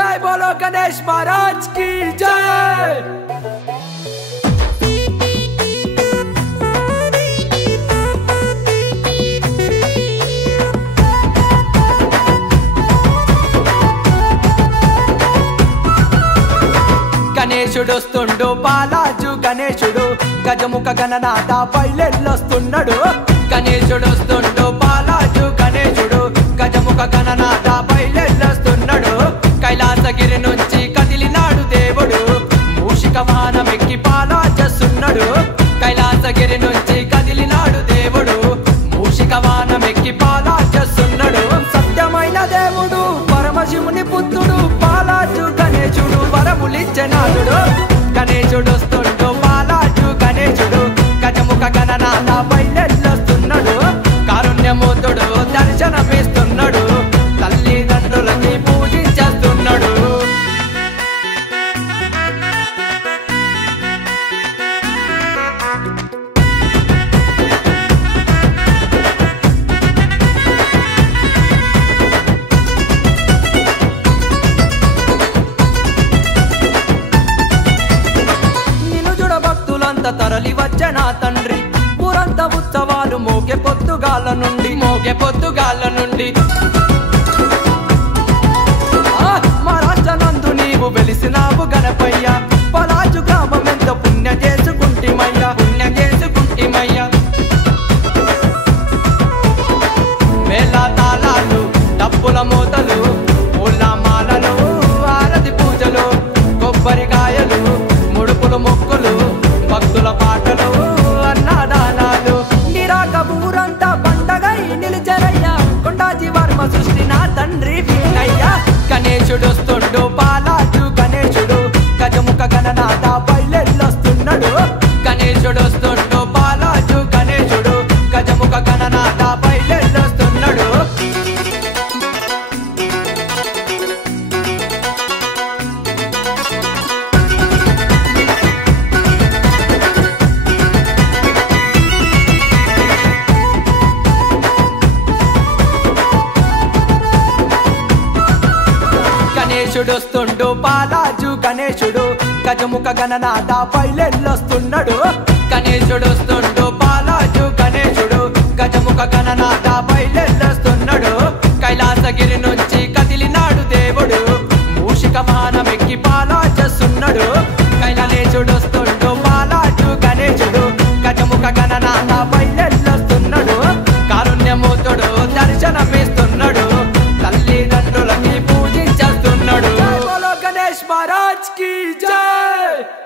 जय बोलो गणेश महाराज की जय। గణేశుడొస్తుండు బాలాజు గణేశుడు గజముఖ గణనాథ పైలెల్లొస్తున్నాడు గణేశుడొస్తుండు బాలాజు గణేశుడు గజముఖ గణనాథ పైలెల్లొస్తున్నాడు కైలాసగిరి నుంచి కదిలినాడు దేవుడు మూషిక వాహనమెక్కి పాలాజస్తున్నాడు కైలాసగిరి నుంచి కదిలినాడు దేవుడు మూషిక వాహనమెక్కి పాలాజస్తున్నాడు సత్యమైన దేవుడు పరమశివుని పుత్రుడు బాలాజు గణేశుడు వరములిచ్చనాథుడు గణేశుడొస్తుండు బాలాజు గణేశుడు గజముఖ గణనాథ బయలెల్లొస్తున్నాడు కారుణ్యమూర్తుడు దర్శనమిస్తున్నాడు తల్లిదండ్రులకి పూజించేస్తున్నాడు తరలి వచ్చే నా తండ్రి ఊరంతా ఉత్సవాలు మోగే పొద్దుగాల నుండి మా రాష్ట్రనందు నీవు వెలిసినావు గణపయ్య పలాజు గ్రామం ఎంత పుణ్యం చేసుకుంటిమయ్యా మేళ తాళాలు డప్పుల మూతలు పూల మాలలు ఆరతి పూజలు కొబ్బరికాయలు ముడుపులు మొక్కులు భక్తుల పాటలు అన్నదానాలు నిరాక ఊరంతా పండగై నిలిచరయ్యా కొండాజీ వర్మ సృష్టి నా తండ్రి వీణయ్యా గణేశుడొస్తుండు బాలాజు గణేశుడు గజముఖ గణనాథ బయలెల్లొస్తున్నాడు గణేశుడొస్తుండు బాలాజు గణేశుడు గజముఖ గణనాథ బయలెల్లొస్తున్నాడు గణేశుడొస్తుండు బాలాజు గణేశుడు గజముఖ గణనాథ బయలెల్లొస్తున్నాడు గణేశుడొస్తుండు బాలాజు గణేశుడు గజముఖ గణనాథ బయలెల్లొస్తున్నాడు కైలాసగిరి నుంచి కదిలినాడు దేవుడు మూషిక వాహనమెక్కి పాలాజస్తున్నాడు గణేశుడొస్తుండు బాలాజు గణేశుడు గజముఖ గణనాథ బయలెల్లొస్తున్నాడు కారుణ్యమూర్తుడు దర్శనమిస్తున్నాడు తల్లిదండ్రులకి పూజించేస్తున్నాడు। जय बोलो गणेश महाराज की जय।